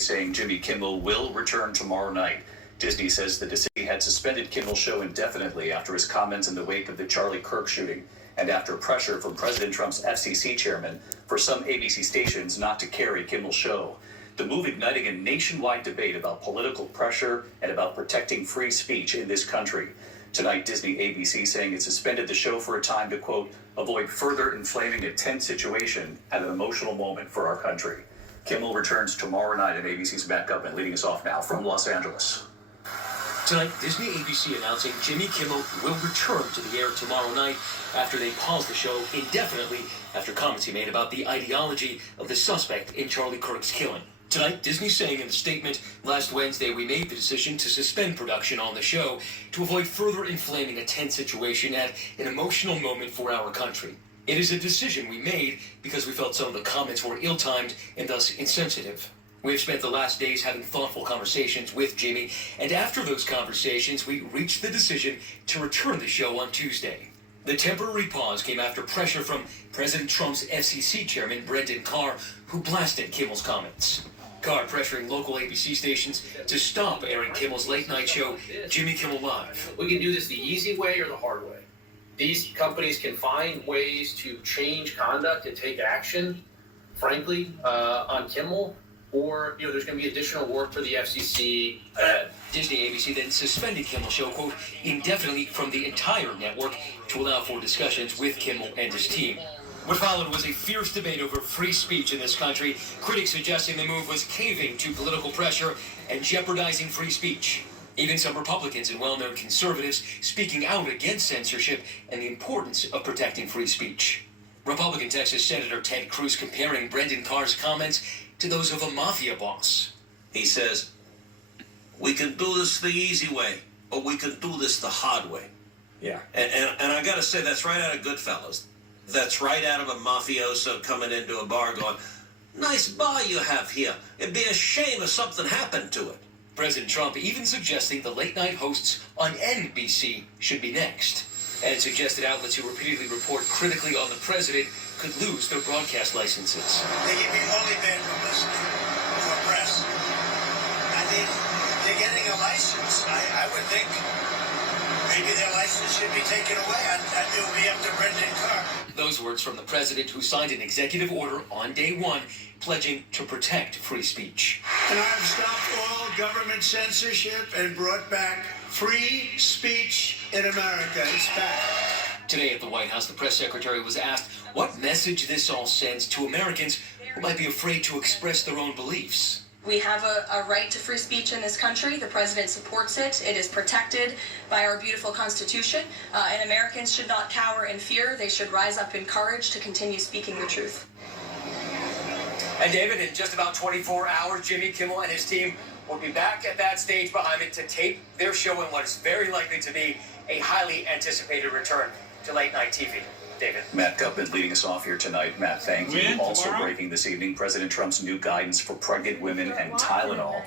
saying Jimmy Kimmel will return tomorrow night. Disney says the decision had suspended Kimmel's show indefinitely after his comments in the wake of the Charlie Kirk shooting and after pressure from President Trump's FCC chairman for some ABC stations not to carry Kimmel's show. The move igniting a nationwide debate about political pressure and about protecting free speech in this country. Tonight, Disney ABC saying it suspended the show for a time to, quote, avoid further inflaming a tense situation at an emotional moment for our country. Kimmel returns tomorrow night at ABC's Matt Gutman, leading us off now from Los Angeles. Tonight, Disney ABC announcing Jimmy Kimmel will return to the air tomorrow night after they paused the show indefinitely after comments he made about the ideology of the suspect in Charlie Kirk's killing. Tonight, Disney saying in a statement, last Wednesday we made the decision to suspend production on the show to avoid further inflaming a tense situation at an emotional moment for our country. It is a decision we made because we felt some of the comments were ill-timed and thus insensitive. We have spent the last days having thoughtful conversations with Jimmy, and after those conversations, we reached the decision to return the show on Tuesday. The temporary pause came after pressure from President Trump's FCC chairman, Brendan Carr, who blasted Kimmel's comments. Carr pressuring local ABC stations to stop airing Kimmel's late-night show, Jimmy Kimmel Live. We can do this the easy way or the hard way. These companies can find ways to change conduct and take action, frankly, on Kimmel, or there's going to be additional work for the FCC. Disney ABC then suspended Kimmel's show, quote, indefinitely from the entire network to allow for discussions with Kimmel and his team. What followed was a fierce debate over free speech in this country, critics suggesting the move was caving to political pressure and jeopardizing free speech. Even some Republicans and well-known conservatives speaking out against censorship and the importance of protecting free speech. Republican Texas Senator Ted Cruz comparing Brendan Carr's comments to those of a mafia boss. He says, we can do this the easy way, or we can do this the hard way. Yeah. And I got to say, that's right out of Goodfellas. That's right out of a mafioso coming into a bar going, nice bar you have here. It'd be a shame if something happened to it. President Trump even suggesting the late-night hosts on NBC should be next, and suggested outlets who repeatedly report critically on the president could lose their broadcast licenses. They give me only bad publicity from the press. I mean, they're getting a license. I would think maybe their license should be taken away. It would be up to Brendan Carr. Those words from the president, who signed an executive order on day one pledging to protect free speech. And I've stopped all government censorship and brought back free speech in America. It's back. Today at the White House, the press secretary was asked what message this all sends to Americans who might be afraid to express their own beliefs. We have a right to free speech in this country. The president supports it. It is protected by our beautiful Constitution. And Americans should not cower in fear. They should rise up in courage to continue speaking the truth. And David, in just about 24 hours, Jimmy Kimmel and his team will be back at that stage behind it to tape their show in what is very likely to be a highly anticipated return to late-night TV. David. Matt Gutman leading us off here tonight. Matt, thank you. Also tomorrow? breaking this evening, President Trump's new guidance for pregnant women and Tylenol.